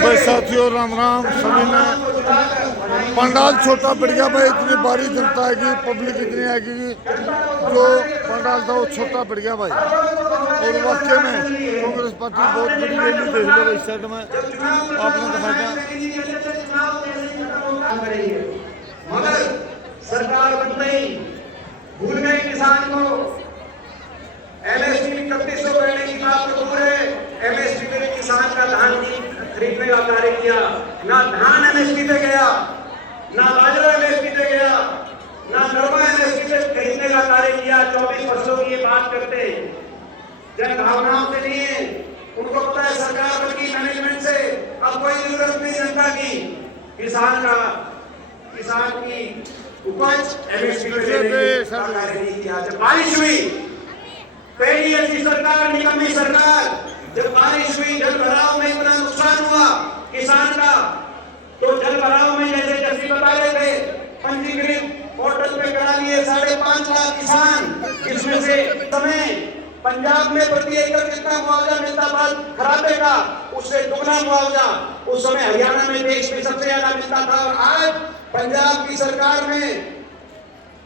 भाई साथियों राम राम सभी ने। पंडाल छोटा पड़ गया भाई, इतनी भारी जनता आएगी, पब्लिक इतनी आएगी, जो पंडाल था वो छोटा पड़ गया भाई। और वाकई में कांग्रेस पार्टी बहुत बड़ी रैली देख लो भाई, साइड में आपने दिखाया। मगर सरकार बन गई, भूल गई किसान को। एमएसपी 3100 करने की बात तो दूर है, एमएसपी पे किसान का धान नहीं खरीदने का कार्य किया। ना धान एमएसपी पे गया, ना बाजरा एमएसपी पे गया, ना नरमा एमएसपी पे खरीदने का कार्य किया। 24 वर्षों की ये बात करते जन भावनाओं के लिए। उनको पता है सरकार बल्कि मैनेजमेंट से अब कोई जरूरत नहीं जनता की। किसान की उपज एमएसपी पे देने का कार्य नहीं किया। जब बारिश हुई, पहली ऐसी सरकार, निकम्मी सरकार, जब बारिश हुई, जल भराव में इतना नुकसान हुआ किसान का, तो जल भराव में जैसे जैसे बता रहे थे, पंजीकृत पोर्टल पे करा लिए 5.5 लाख किसान। इसमें से समय पंजाब में प्रति एकड़ कितना मुआवजा मिलता था खराबे का, उससे दुगना मुआवजा उस समय हरियाणा में देश में सबसे ज्यादा मिलता था। और आज पंजाब की सरकार में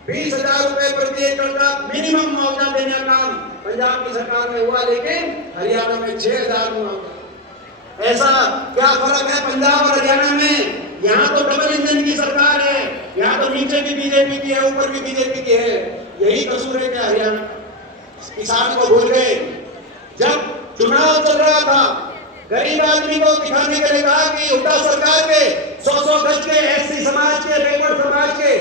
20,000 रुपए प्रति एकड़ का मिनिमम मुआवजा देने का काम पंजाब की सरकार में हुआ, लेकिन हरियाणा में 6,000 मुआवजा। ऐसा क्या फर्क है पंजाब और हरियाणा में? यहाँ तो डबल इंजन की सरकार है, यहाँ तो नीचे भी बीजेपी की है, ऊपर भी बीजेपी की है। यही कसूर है क्या हरियाणा? किसान को भूल गए। जब चुनाव चल रहा था, गरीब आदमी को दिखाने के लिए कहा कि हुड्डा सरकार के 100 गज के एससी समाज के, बैकवर्ड समाज के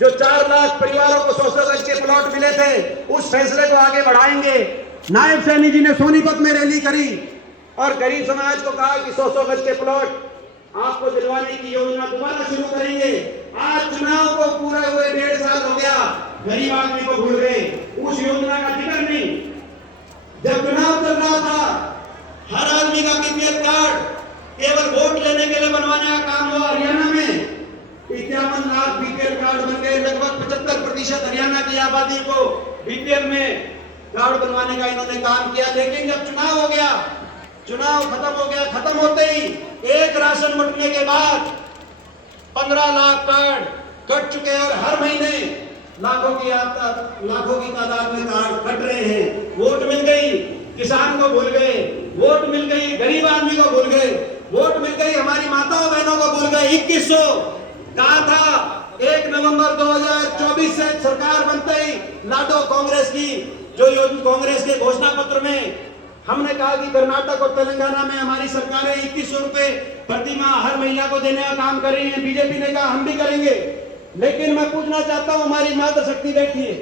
जो 4 लाख परिवारों को 100 गज के प्लॉट मिले थे, उस फैसले को आगे बढ़ाएंगे। नायब सैनी जी ने सोनीपत में रैली करी और गरीब समाज को कहा कि 100 गज के प्लॉट आपको दिलवाने की योजना दोबारा शुरू करेंगे। आज चुनाव को पूरा हुए 1.5 साल हो गया, गरीब आदमी को भूल गए, उस योजना का जिक्र नहीं। जब चुनाव चल रहा था, हर आदमी का बीपीएल कार्ड केवल वोट लेने के लिए बनवाने का काम हुआ। हरियाणा में 51 लाख बीपीएल कार्ड बन गए। लगभग 75% हरियाणा की आबादी को बीपीएल में कार्ड बनवाने का इन्होंने काम किया। लेकिन जब चुनाव हो गया, चुनाव खत्म हो गया, खत्म होते ही एक राशन बंटने के बाद 15 लाख कार्ड कट चुके हैं और हर महीने लाखों की तादाद में कार्ड कट रहे हैं। वोट मिल गई, किसान को भूल गए, वोट मिल गई, गरीब आदमी को भूल गए, वोट मिल गई, हमारी माताओं बहनों को भूल गए। 2100 कहा था 1 नवंबर 2024 से सरकार बनते ही लाडो कांग्रेस की जो योजना कांग्रेस के घोषणा पत्र में हमने कहा कि कर्नाटक और तेलंगाना में हमारी सरकारें 2100 रुपए प्रति माह हर महिला को देने का काम कर रही है। बीजेपी ने कहा हम भी करेंगे। लेकिन मैं पूछना चाहता हूं, हमारी माता शक्ति बैठी है,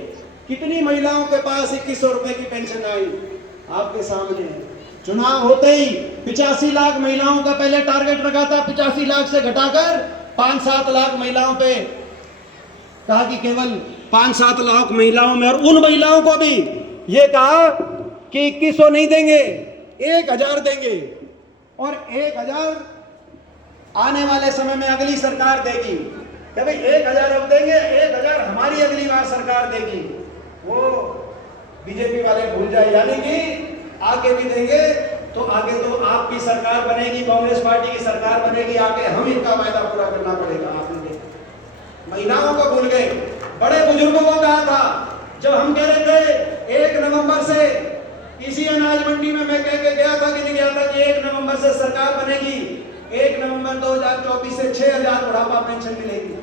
कितनी महिलाओं के पास 2100 रुपए की पेंशन आई? आपके सामने है। चुनाव होते ही 85 लाख महिलाओं का पहले टारगेट रखा था, 85 लाख से घटाकर 5-7 लाख महिलाओं पे कहा कि केवल 5-7 लाख महिलाओं में, और उन महिलाओं को भी ये कहा कि 2100 नहीं देंगे, 1000 देंगे। और 1000 आने वाले समय में अगली सरकार देगी। क्या भाई 1000 अब देंगे, 1000 हमारी अगली बार सरकार देगी। वो बीजेपी वाले भूल जाए, यानी कि आगे भी देंगे तो आगे तो आपकी सरकार बनेगी, कांग्रेस पार्टी की सरकार बनेगी, आगे हम इनका वायदा पूरा करना पड़ेगा। आपने देखा महिलाओं को भूल गए, बड़े बुजुर्गों को कहा था। जब हम कह रहे थे 1 नवंबर से इसी अनाज मंडी में मैं कह के गया था कि नहीं गया था कि 1 नवंबर से सरकार बनेगी, 1 नवंबर 2024 से 6,000 बुढ़ापा पेंशन मिलेगी।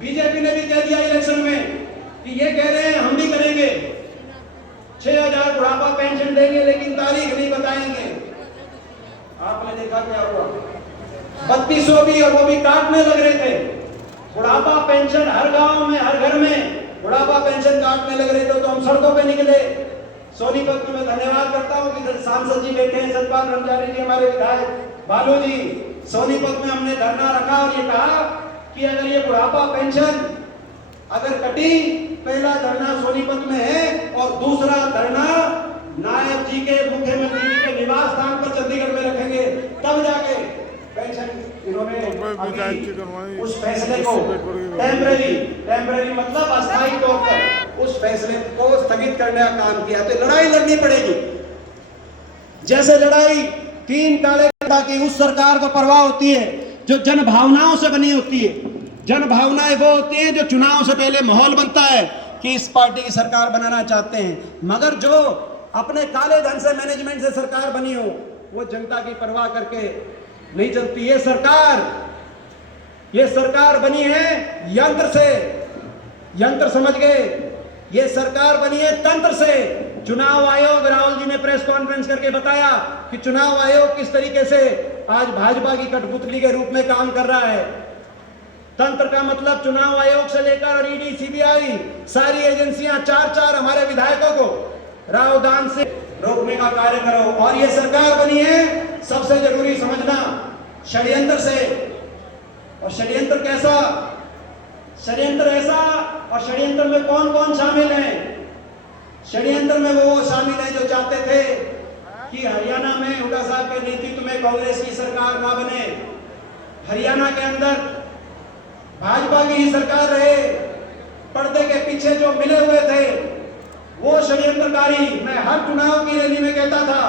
बीजेपी ने भी कह दिया इलेक्शन में कि ये कह रहे हैं हम भी करेंगे, 6,000 बुढ़ापा पेंशन देंगे, लेकिन तारीख नहीं बताएंगे। आपने देखा क्या हुआ? 3200 भी, और वो भी काटने लग रहे थे। बुढ़ापा पेंशन हर गांव में, हर घर में बुढ़ापा पेंशन काटने लग रहे थे, तो हम सड़कों पे निकले। सोनीपत में मैं धन्यवाद करता हूं कि सांसद जी बैठे हैं, सतपाल रमजारी जी, हमारे विधायक बालू जी। सोनीपत में हमने धरना रखा और ये कहा कि अगर ये बुढ़ापा पेंशन अगर कटी, पहला धरना सोनीपत में है और दूसरा धरना नायब जी के, मुख्यमंत्री जी के निवास स्थान पर चंडीगढ़ में रखेंगे, तब जाके पेंशन इन्होंने उस फैसले को टेम्परेरी मतलब अस्थायी तौर पर उस फैसले को स्थगित करने का काम किया। तो लड़ाई लड़नी पड़ेगी, जैसे लड़ाई 3 काले कि उस सरकार को परवाह होती है जो जन भावनाओं से बनी होती है। जन भावनाएं वो होती हैं जो चुनाव से पहले माहौल बनता है कि इस पार्टी की सरकार बनाना चाहते हैं, मगर जो अपने काले धन से मैनेजमेंट से सरकार बनी हो वो जनता की परवाह करके नहीं चलती। ये सरकार बनी है यंत्र से, यंत्र समझ गए, ये सरकार बनी है तंत्र से। चुनाव आयोग, राहुल जी ने प्रेस कॉन्फ्रेंस करके बताया कि चुनाव आयोग किस तरीके से आज भाजपा की कठपुतली के रूप में काम कर रहा है। तंत्र का मतलब चुनाव आयोग से लेकर और ईडी, सीबीआई, सारी एजेंसियां चार हमारे विधायकों को रावदान से रोकने का कार्य करो। और ये सरकार बनी है, सबसे जरूरी समझना, षड्यंत्र से। और षड्यंत्र कैसा? षड्यंत्र ऐसा, और षड्यंत्र में कौन कौन शामिल है? षड्यंत्र में वो शामिल है जो चाहते थे कि हरियाणा में हुड्डा साहब के नेतृत्व में कांग्रेस की सरकार ना बने, हरियाणा के अंदर भाजपा की ही सरकार रहे। पर्दे के पीछे जो मिले हुए थे वो षड्यंत्रकारी। मैं हर चुनाव की रैली में कहता था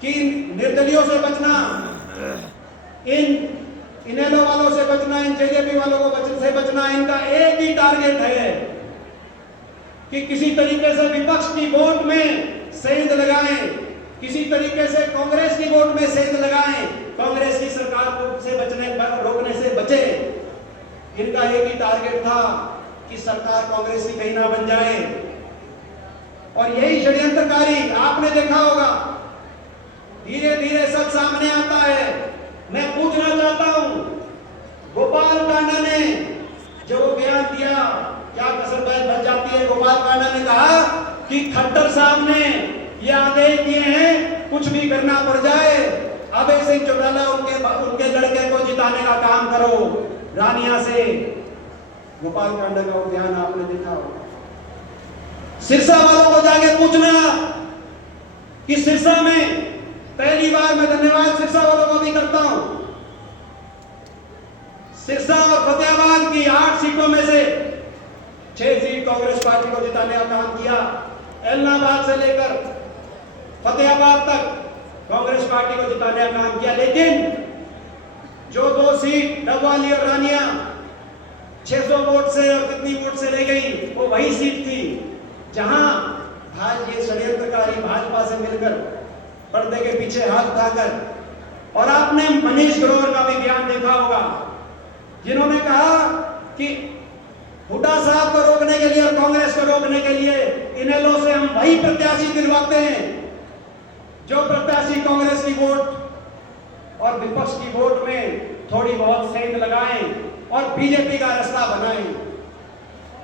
कि निर्दलियों से बचना, इन इनेलो वालों से बचना, इन जेजेपी वालों को से बचना। इनका एक ही टारगेट है कि किसी तरीके से विपक्ष की वोट में सेंध लगाएं, किसी तरीके से कांग्रेस की वोट में सेंध लगाएं, कांग्रेस की सरकार को से रोकने से बचे। इनका एक ही टारगेट था कि सरकार कांग्रेस की कहीं ना बन जाए। और यही षड्यंत्रकारी आपने देखा होगा, धीरे धीरे सब सामने आता है। मैं पूछना चाहता हूं, गोपाल कांडा ने जो बयान दिया, क्या कसर बच जाती है? गोपाल कांडा ने कहा कि खट्टर साहब ने ये आदेश दिए हैं, कुछ भी करना पड़ जाए, अभय सिंह चौटाला उनके लड़के को जिताने का काम करो रानिया से। गोपाल कांडा का वो बयान आपने देखा होगा। सिरसा वालों को जाके पूछना कि सिरसा में पहली बार, मैं धन्यवाद सिरसा वालों को भी करता हूं, सिरसा और फतेहाबाद की 8 सीटों में से 6 सीट कांग्रेस पार्टी को जिताने का काम किया। एलनाबाद से लेकर फतेहाबाद तक कांग्रेस पार्टी को जिताने का काम किया। लेकिन जो 2 सीट डबवाली और रानिया 600 वोट से और कितनी वोट से ले गई, वो वही सीट थी जहां आज ये षड्यंत्रकारी भाजपा से मिलकर पर्दे के पीछे हाथ उठाकर, और आपने मनीष ग्रोवर का भी बयान देखा होगा, जिन्होंने कहा कि हुड्डा साहब को रोकने के लिए और कांग्रेस को रोकने के लिए इनेलो से हम वही प्रत्याशी दिलवाते हैं जो प्रत्याशी कांग्रेस की वोट और विपक्ष की वोट में थोड़ी बहुत सेंध लगाएं और बीजेपी का रास्ता बनाएं।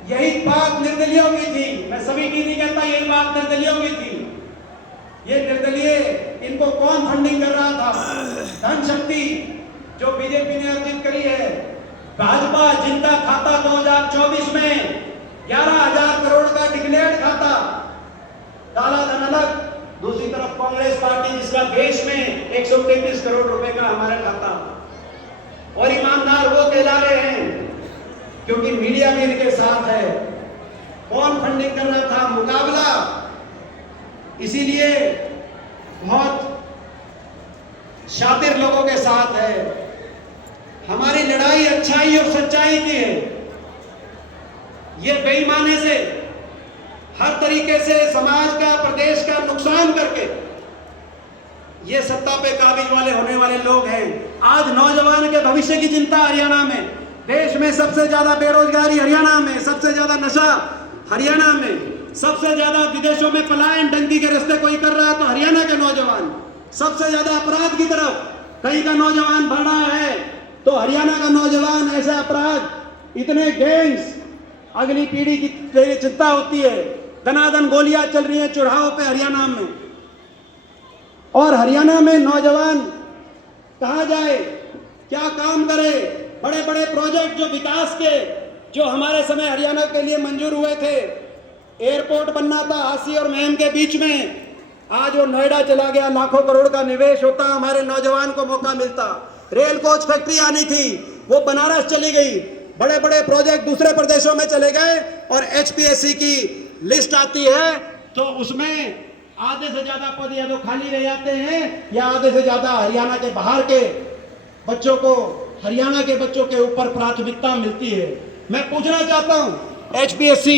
यही बात निर्दलियों की थी। मैं सभी की नहीं कहता, यही बात निर्दलियों की थी। ये निर्दलीय, इनको कौन फंडिंग कर रहा था? धन शक्ति जो बीजेपी ने अर्जित करी है। भाजपा जिनका खाता 2024 में 11,000 करोड़ का डिक्लेयर्ड खाता, काला धन अलग, दूसरी तरफ कांग्रेस पार्टी जिसका देश में 133 करोड़ रुपए का हमारा खाता। और ईमानदार वो कहला रहे हैं क्योंकि मीडिया भी इनके साथ है। कौन फंडिंग कर रहा था? मुकाबला इसीलिए बहुत शातिर लोगों के साथ है। हमारी लड़ाई अच्छाई और सच्चाई की है। ये बेईमानी से, हर तरीके से समाज का, प्रदेश का नुकसान करके ये सत्ता पे काबिज वाले होने वाले लोग हैं। आज नौजवान के भविष्य की चिंता हरियाणा में, देश में सबसे ज्यादा बेरोजगारी हरियाणा में, सबसे ज्यादा नशा हरियाणा में, सबसे ज्यादा विदेशों में पलायन डंकी के रास्ते कोई कर रहा है तो हरियाणा के नौजवान, सबसे ज्यादा अपराध की तरफ कहीं का नौजवान बढ़ रहा है तो हरियाणा का नौजवान। ऐसे अपराध, इतने गैंग्स, अगली पीढ़ी की चिंता होती है। दनादन गोलियां चल रही हैं चौराहों पे हरियाणा में, और हरियाणा में नौजवान कहां जाए, क्या काम करे? बड़े बड़े प्रोजेक्ट जो विकास के, जो हमारे समय हरियाणा के लिए मंजूर हुए थे, एयरपोर्ट बनना था हांसी और महम के बीच में, आज वो नोएडा चला गया। लाखों करोड़ का निवेश होता, हमारे नौजवान को मौका मिलता। रेल कोच फैक्ट्री आनी थी, वो बनारस चली गई। बड़े बड़े प्रोजेक्ट दूसरे प्रदेशों में चले गए। और एचपीएससी की लिस्ट आती है तो उसमें आधे से ज्यादा पद या तो खाली रह जाते हैं या आधे से ज्यादा हरियाणा के बाहर के बच्चों को, हरियाणा के बच्चों के ऊपर प्राथमिकता मिलती है। मैं पूछना चाहता हूं, HPSC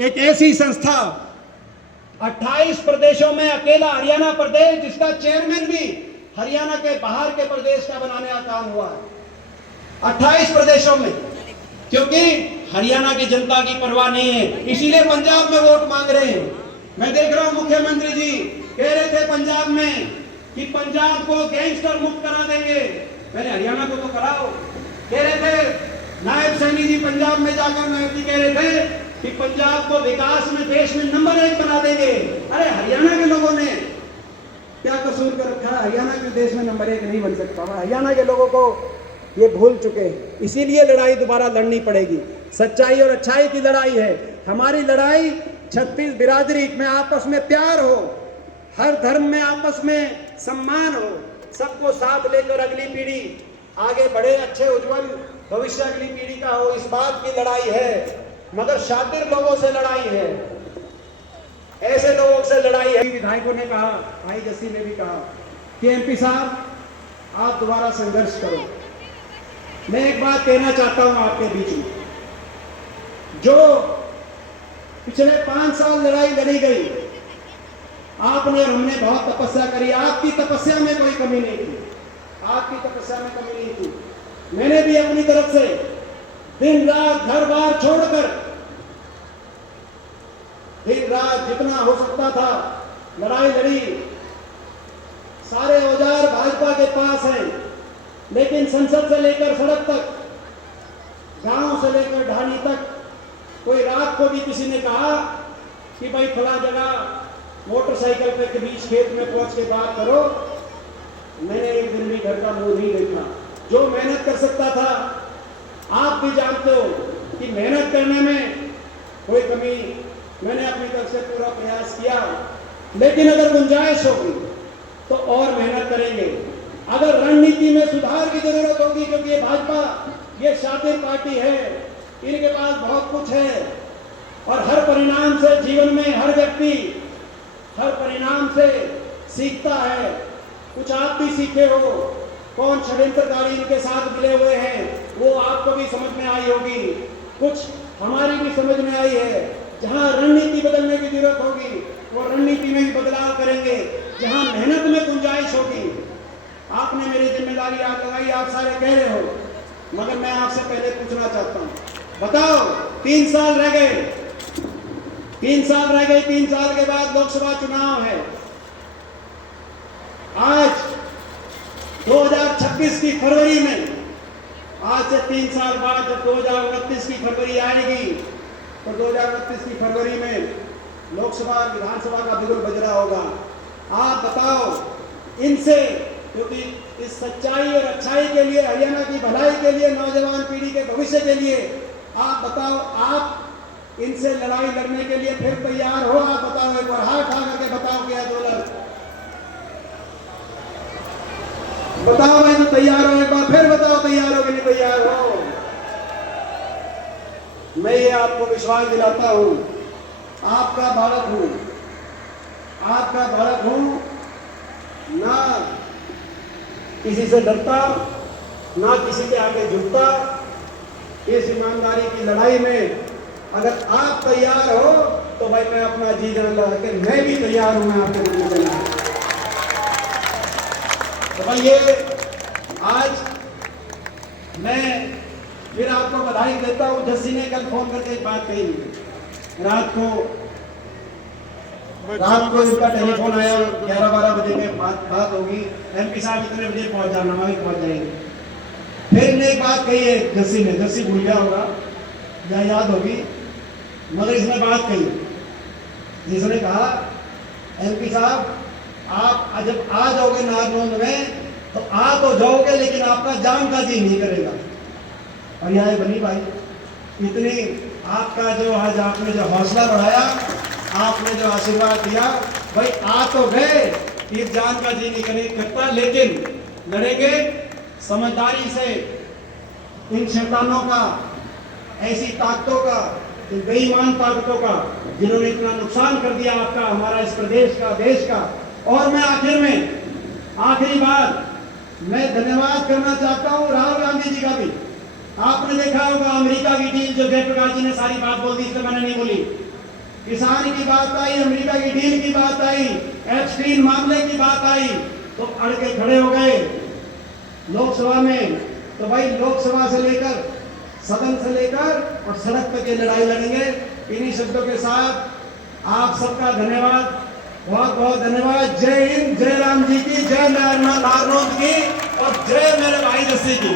एक ऐसी संस्था 28 प्रदेशों में अकेला हरियाणा प्रदेश, जिसका चेयरमैन भी हरियाणा के बाहर के प्रदेश का बनाने का काम हुआ है 28 प्रदेशों में, क्योंकि हरियाणा की जनता की परवाह नहीं है, इसीलिए पंजाब में वोट मांग रहे हैं। मैं देख रहा हूं मुख्यमंत्री जी कह रहे थे पंजाब में कि पंजाब को गैंगस्टर मुक्त करा देंगे, पहले हरियाणा को तो कराओ। कह रहे थे नायब सैनी जी पंजाब में जाकर नायब जी कह रहे थे कि पंजाब को विकास में देश में नंबर 1 बना देंगे। अरे हरियाणा के लोगों ने क्या कसूर कर रखा है? हरियाणा के देश में नंबर 1 नहीं बन सकता। हरियाणा के लोगों को ये भूल चुके हैं, इसीलिए लड़ाई दोबारा लड़नी पड़ेगी। सच्चाई और अच्छाई की लड़ाई है हमारी लड़ाई। 36 बिरादरी में आपस में प्यार हो, हर धर्म में आपस में सम्मान हो, सबको साथ लेकर अगली पीढ़ी आगे बढ़े, अच्छे उज्जवल भविष्य अगली पीढ़ी का हो, इस बात की लड़ाई है। मगर शातिर लोगों से लड़ाई है, ऐसे लोगों से लड़ाई है। विधायकों ने कहा, भाई जस्सी ने भी कहा कि MP साहब आप दोबारा संघर्ष करो। मैं एक बात कहना चाहता हूं आपके बीच में, जो पिछले 5 साल लड़ाई लड़ी गई, आपने और हमने बहुत तपस्या करी, आपकी तपस्या में कोई कमी नहीं थी, आपकी तपस्या में कमी नहीं थी। मैंने भी अपनी तरफ से दिन रात घर बार छोड़कर, दिन रात जितना हो सकता था लड़ाई लड़ी। सारे औजार भाजपा के पास हैं, लेकिन संसद से लेकर सड़क तक, गांव से लेकर ढाणी तक, कोई रात को भी किसी ने कहा कि भाई फला जगह मोटरसाइकिल पे के बीच खेत में पहुंच के बात करो, मैंने एक दिन भी घर का मुंह नहीं देखा। जो मेहनत कर सकता था, आप भी जानते हो कि मेहनत करने में कोई कमी, मैंने अपनी तरफ से पूरा प्रयास किया, लेकिन अगर गुंजाइश होगी तो और मेहनत करेंगे। अगर रणनीति में सुधार की जरूरत होगी, क्योंकि ये भाजपा ये शातिर पार्टी है, इनके पास बहुत कुछ है, और हर परिणाम से जीवन में हर व्यक्ति हर परिणाम से सीखता है। कुछ आप भी सीखे हो, कौन षड्यंत्रकारी इनके साथ मिले हुए हैं वो आपको भी समझ में आई होगी, कुछ हमारी भी समझ में आई है। जहां रणनीति बदलने की जरूरत होगी वो रणनीति में भी बदलाव करेंगे, जहां मेहनत में गुंजाइश होगी। आपने मेरी जिम्मेदारी आप लगाई, आप सारे कह रहे हो, मगर मैं आपसे पहले पूछना चाहता हूं, बताओ 3 साल रह गए, 3 साल रह गए, 3 साल के बाद लोकसभा चुनाव है। आज 2026 की फरवरी में, आज से 3 साल बाद जब 2029 की फरवरी आएगी, तो 2029 की फरवरी में लोकसभा विधानसभा का बिगुल बज रहा होगा। आप बताओ इनसे, क्योंकि इस सच्चाई और अच्छाई के लिए, हरियाणा की भलाई के लिए, नौजवान पीढ़ी के भविष्य के लिए, आप बताओ, आप इनसे लड़ाई लड़ने के लिए फिर तैयार हो? आप बताओ, एक बार हाथ उठा करके बताओ क्या दोलर, बताओ भाई तो तैयार हो? एक बार फिर बताओ तैयार हो कि नहीं तैयार हो? मैं ये आपको विश्वास दिलाता हूं, आपका भारत हूं, आपका भारत हूं, ना किसी से डरता, ना किसी के आगे झुकता। इस ईमानदारी की लड़ाई में अगर आप तैयार हो तो भाई मैं अपना जी जान लगा के मैं भी तैयार हूं, मैं आपके लिए तैयार। तो भाई ये आज मैं फिर आपको बधाई देता हूं। जस्सी ने कल फोन करके एक बात कही, रात को इसका टेलीफोन आया, 11-12 बजे में बात होगी, MP साहब इतने बजे पहुंच जाना, वहीं पहुंच जाएंगे। फिर ने एक बात कही है जस्सी ने, जस्सी भूल गया होगा या याद होगी, मगर इसने बात कही, जिसने कहा MP साहब आप जब आ जाओगे नारनौंद में तो आ तो जाओगे, लेकिन आपका जान का जी नहीं करेगा। और यह बनी भाई, इतनी आपका जो आज आपने जो हौसला बढ़ाया, आपने जो आशीर्वाद दिया, भाई आ तो गए, इस जान का जी नहीं करता, लेकिन लड़ेंगे समझदारी से। इन शैतानों का, ऐसी ताकतों का, इन बेईमान ताकतों का जिन्होंने इतना नुकसान कर दिया आपका, हमारा, इस प्रदेश का, देश का। और मैं आखिर में आखिरी बार मैं धन्यवाद करना चाहता हूं राहुल गांधी जी का भी। आपने देखा होगा अमेरिका की डील, जो जयप्रकाश जी ने सारी बात बोल दी, इसलिए मैंने नहीं बोली। किसान की बात आई, अमेरिका की डील की बात आई, एप्स्टीन मामले की बात आई, तो अड़ के खड़े हो गए लोकसभा में। तो भाई लोकसभा से लेकर, सदन से लेकर और सड़क तक ये लड़ाई लड़ेंगे। इन्हीं शब्दों के साथ आप सबका धन्यवाद, बहुत बहुत धन्यवाद। जय हिंद, जय राम जी की, जय नारनौंद की और जय मेरे भाई जस्सी की।